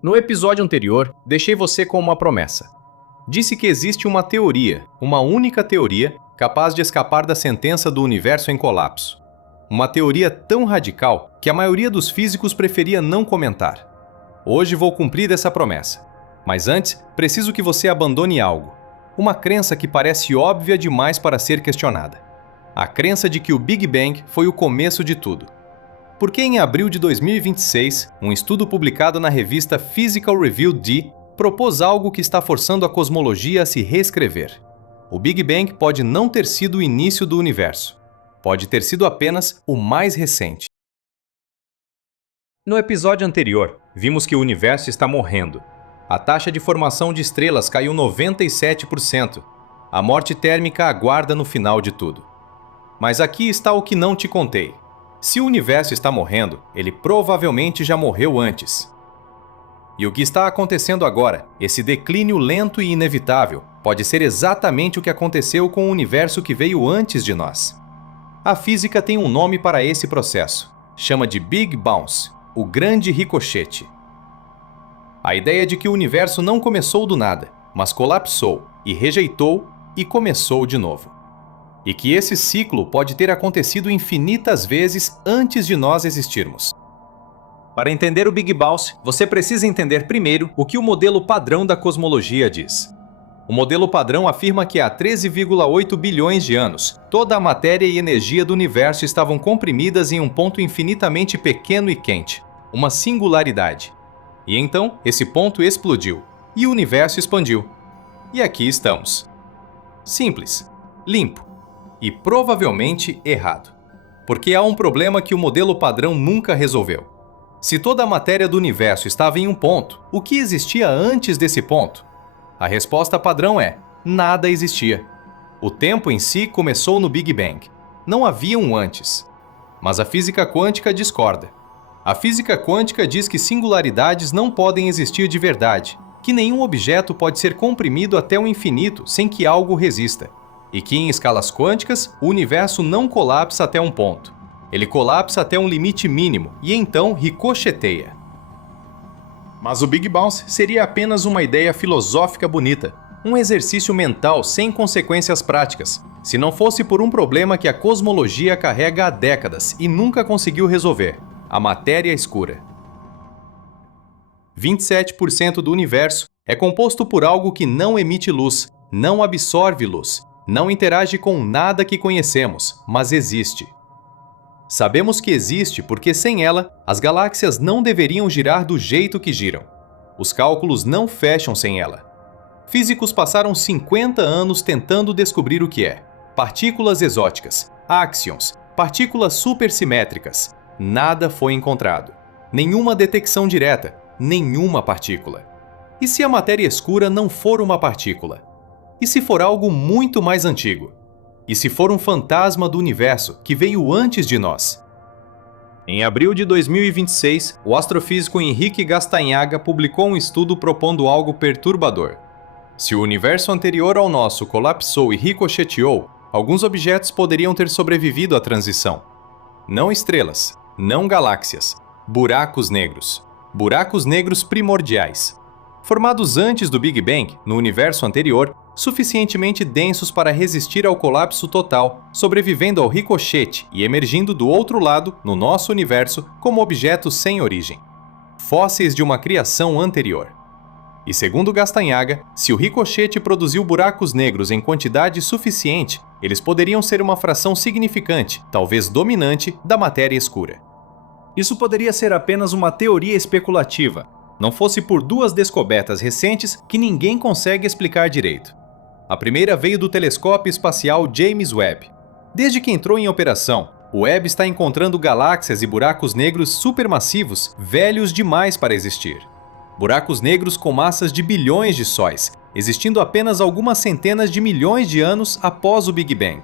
No episódio anterior, deixei você com uma promessa. Disse que existe uma teoria, uma única teoria, capaz de escapar da sentença do universo em colapso. Uma teoria tão radical que a maioria dos físicos preferia não comentar. Hoje vou cumprir essa promessa. Mas antes, preciso que você abandone algo. Uma crença que parece óbvia demais para ser questionada. A crença de que o Big Bang foi o começo de tudo. Porque em abril de 2026, um estudo publicado na revista Physical Review D propôs algo que está forçando a cosmologia a se reescrever. O Big Bang pode não ter sido o início do universo. Pode ter sido apenas o mais recente. No episódio anterior, vimos que o universo está morrendo. A taxa de formação de estrelas caiu 97%. A morte térmica aguarda no final de tudo. Mas aqui está o que não te contei. Se o universo está morrendo, ele provavelmente já morreu antes. E o que está acontecendo agora, esse declínio lento e inevitável, pode ser exatamente o que aconteceu com o universo que veio antes de nós. A física tem um nome para esse processo. Chama de Big Bounce, o grande ricochete. A ideia de que o universo não começou do nada, mas colapsou e rejeitou e começou de novo. E que esse ciclo pode ter acontecido infinitas vezes antes de nós existirmos. Para entender o Big Bounce, você precisa entender primeiro o que o modelo padrão da cosmologia diz. O modelo padrão afirma que há 13,8 bilhões de anos, toda a matéria e energia do universo estavam comprimidas em um ponto infinitamente pequeno e quente, uma singularidade. E então, esse ponto explodiu, e o universo expandiu. E aqui estamos. Simples, limpo. E provavelmente errado. Porque há um problema que o modelo padrão nunca resolveu. Se toda a matéria do universo estava em um ponto, o que existia antes desse ponto? A resposta padrão é: nada existia. O tempo em si começou no Big Bang. Não havia um antes. Mas a física quântica discorda. A física quântica diz que singularidades não podem existir de verdade, que nenhum objeto pode ser comprimido até o infinito sem que algo resista. E que em escalas quânticas, o universo não colapsa até um ponto. Ele colapsa até um limite mínimo e então ricocheteia. Mas o Big Bounce seria apenas uma ideia filosófica bonita, um exercício mental sem consequências práticas, se não fosse por um problema que a cosmologia carrega há décadas e nunca conseguiu resolver: a matéria escura. 27% do universo é composto por algo que não emite luz, não absorve luz, não interage com nada que conhecemos, mas existe. Sabemos que existe porque sem ela, as galáxias não deveriam girar do jeito que giram. Os cálculos não fecham sem ela. Físicos passaram 50 anos tentando descobrir o que é. Partículas exóticas, áxions, partículas supersimétricas. Nada foi encontrado. Nenhuma detecção direta, nenhuma partícula. E se a matéria escura não for uma partícula? E se for algo muito mais antigo? E se for um fantasma do universo que veio antes de nós? Em abril de 2026, o astrofísico Henrique Gastanhaga publicou um estudo propondo algo perturbador. Se o universo anterior ao nosso colapsou e ricocheteou, alguns objetos poderiam ter sobrevivido à transição. Não estrelas, não galáxias, buracos negros. Buracos negros primordiais. Formados antes do Big Bang, no universo anterior, suficientemente densos para resistir ao colapso total, sobrevivendo ao ricochete e emergindo do outro lado, no nosso universo, como objetos sem origem. Fósseis de uma criação anterior. E segundo Gastanhaga, se o ricochete produziu buracos negros em quantidade suficiente, eles poderiam ser uma fração significante, talvez dominante, da matéria escura. Isso poderia ser apenas uma teoria especulativa, não fosse por duas descobertas recentes que ninguém consegue explicar direito. A primeira veio do telescópio espacial James Webb. Desde que entrou em operação, o Webb está encontrando galáxias e buracos negros supermassivos velhos demais para existir. Buracos negros com massas de bilhões de sóis, existindo apenas algumas centenas de milhões de anos após o Big Bang.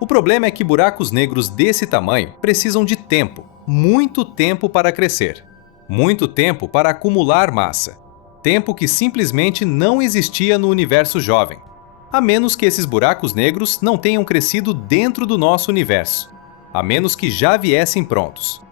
O problema é que buracos negros desse tamanho precisam de tempo, muito tempo para crescer. Muito tempo para acumular massa. Tempo que simplesmente não existia no universo jovem. A menos que esses buracos negros não tenham crescido dentro do nosso universo. A menos que já viessem prontos.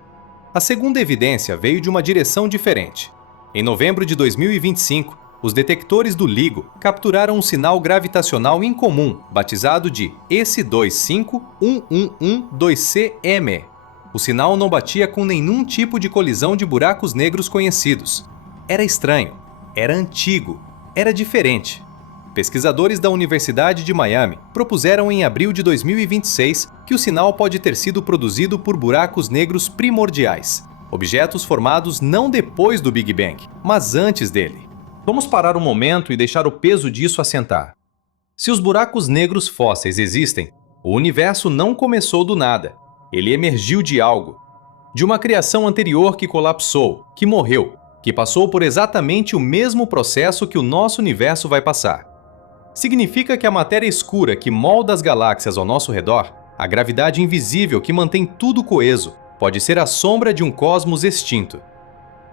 A segunda evidência veio de uma direção diferente. Em novembro de 2025, os detectores do LIGO capturaram um sinal gravitacional incomum, batizado de ES2511112CM. O sinal não batia com nenhum tipo de colisão de buracos negros conhecidos. Era estranho, era antigo, era diferente. Pesquisadores da Universidade de Miami propuseram em abril de 2026 que o sinal pode ter sido produzido por buracos negros primordiais, objetos formados não depois do Big Bang, mas antes dele. Vamos parar um momento e deixar o peso disso assentar. Se os buracos negros fósseis existem, o universo não começou do nada. Ele emergiu de algo. De uma criação anterior que colapsou, que morreu, que passou por exatamente o mesmo processo que o nosso universo vai passar. Significa que a matéria escura que molda as galáxias ao nosso redor, a gravidade invisível que mantém tudo coeso, pode ser a sombra de um cosmos extinto.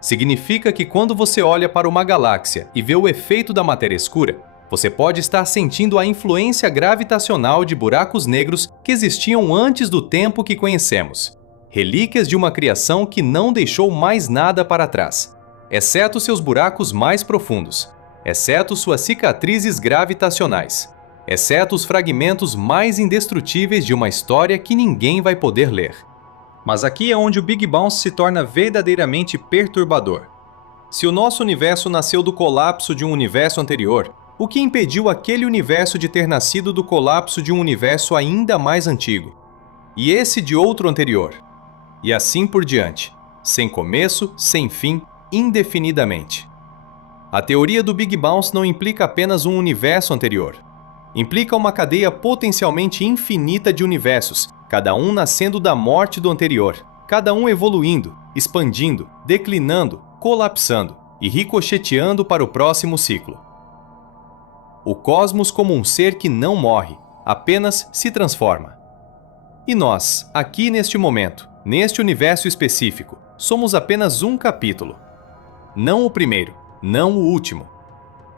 Significa que quando você olha para uma galáxia e vê o efeito da matéria escura, você pode estar sentindo a influência gravitacional de buracos negros que existiam antes do tempo que conhecemos. Relíquias de uma criação que não deixou mais nada para trás, exceto seus buracos mais profundos, exceto suas cicatrizes gravitacionais, exceto os fragmentos mais indestrutíveis de uma história que ninguém vai poder ler. Mas aqui é onde o Big Bounce se torna verdadeiramente perturbador. Se o nosso universo nasceu do colapso de um universo anterior, o que impediu aquele universo de ter nascido do colapso de um universo ainda mais antigo? E esse de outro anterior? E assim por diante, sem começo, sem fim, indefinidamente. A teoria do Big Bounce não implica apenas um universo anterior. Implica uma cadeia potencialmente infinita de universos, cada um nascendo da morte do anterior, cada um evoluindo, expandindo, declinando, colapsando e ricocheteando para o próximo ciclo. O cosmos como um ser que não morre, apenas se transforma. E nós, aqui neste momento, neste universo específico, somos apenas um capítulo. Não o primeiro, não o último.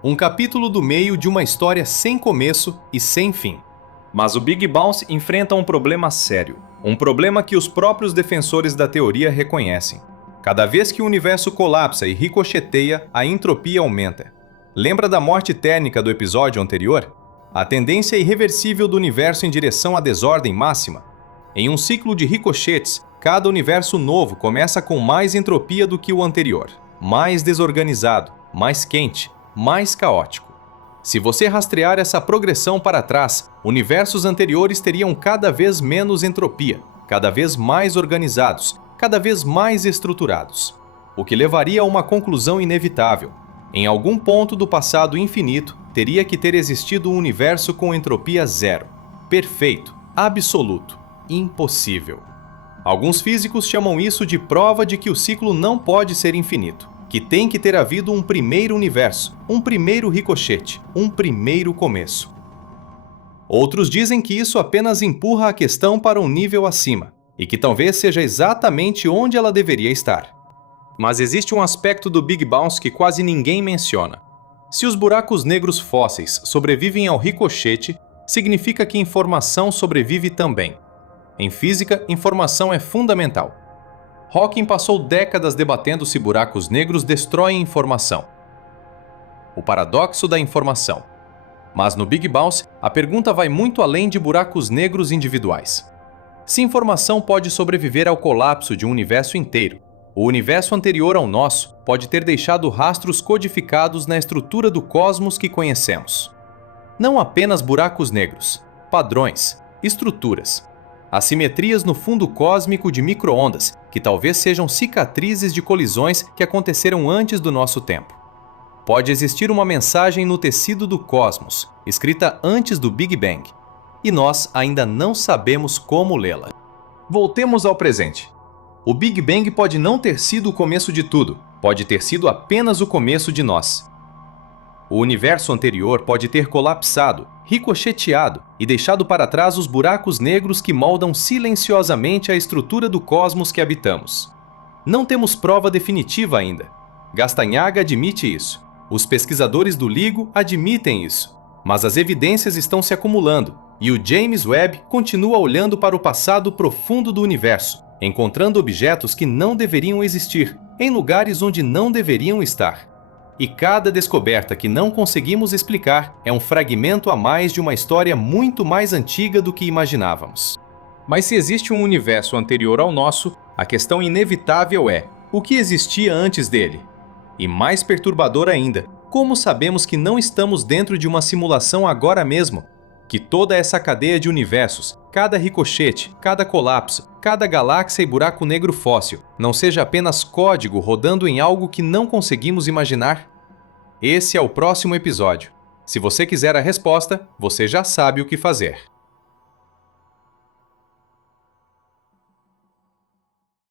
Um capítulo do meio de uma história sem começo e sem fim. Mas o Big Bounce enfrenta um problema sério. Um problema que os próprios defensores da teoria reconhecem. Cada vez que o universo colapsa e ricocheteia, a entropia aumenta. Lembra da morte térmica do episódio anterior? A tendência irreversível do universo em direção à desordem máxima. Em um ciclo de ricochetes, cada universo novo começa com mais entropia do que o anterior. Mais desorganizado, mais quente, mais caótico. Se você rastrear essa progressão para trás, universos anteriores teriam cada vez menos entropia, cada vez mais organizados, cada vez mais estruturados. O que levaria a uma conclusão inevitável. Em algum ponto do passado infinito, teria que ter existido um universo com entropia zero. Perfeito, absoluto, impossível. Alguns físicos chamam isso de prova de que o ciclo não pode ser infinito, que tem que ter havido um primeiro universo, um primeiro ricochete, um primeiro começo. Outros dizem que isso apenas empurra a questão para um nível acima, e que talvez seja exatamente onde ela deveria estar. Mas existe um aspecto do Big Bounce que quase ninguém menciona. Se os buracos negros fósseis sobrevivem ao ricochete, significa que informação sobrevive também. Em física, informação é fundamental. Hawking passou décadas debatendo se buracos negros destroem informação. O paradoxo da informação. Mas no Big Bounce, a pergunta vai muito além de buracos negros individuais. Se informação pode sobreviver ao colapso de um universo inteiro, o universo anterior ao nosso pode ter deixado rastros codificados na estrutura do cosmos que conhecemos. Não apenas buracos negros, padrões, estruturas. Assimetrias no fundo cósmico de micro-ondas, que talvez sejam cicatrizes de colisões que aconteceram antes do nosso tempo. Pode existir uma mensagem no tecido do cosmos, escrita antes do Big Bang, e nós ainda não sabemos como lê-la. Voltemos ao presente. O Big Bang pode não ter sido o começo de tudo, pode ter sido apenas o começo de nós. O universo anterior pode ter colapsado, ricocheteado e deixado para trás os buracos negros que moldam silenciosamente a estrutura do cosmos que habitamos. Não temos prova definitiva ainda. Gastanhaga admite isso. Os pesquisadores do LIGO admitem isso. Mas as evidências estão se acumulando e o James Webb continua olhando para o passado profundo do universo, encontrando objetos que não deveriam existir, em lugares onde não deveriam estar. E cada descoberta que não conseguimos explicar é um fragmento a mais de uma história muito mais antiga do que imaginávamos. Mas se existe um universo anterior ao nosso, a questão inevitável é: o que existia antes dele? E mais perturbador ainda, como sabemos que não estamos dentro de uma simulação agora mesmo? Que toda essa cadeia de universos, cada ricochete, cada colapso, cada galáxia e buraco negro fóssil, não seja apenas código rodando em algo que não conseguimos imaginar? Esse é o próximo episódio. Se você quiser a resposta, você já sabe o que fazer.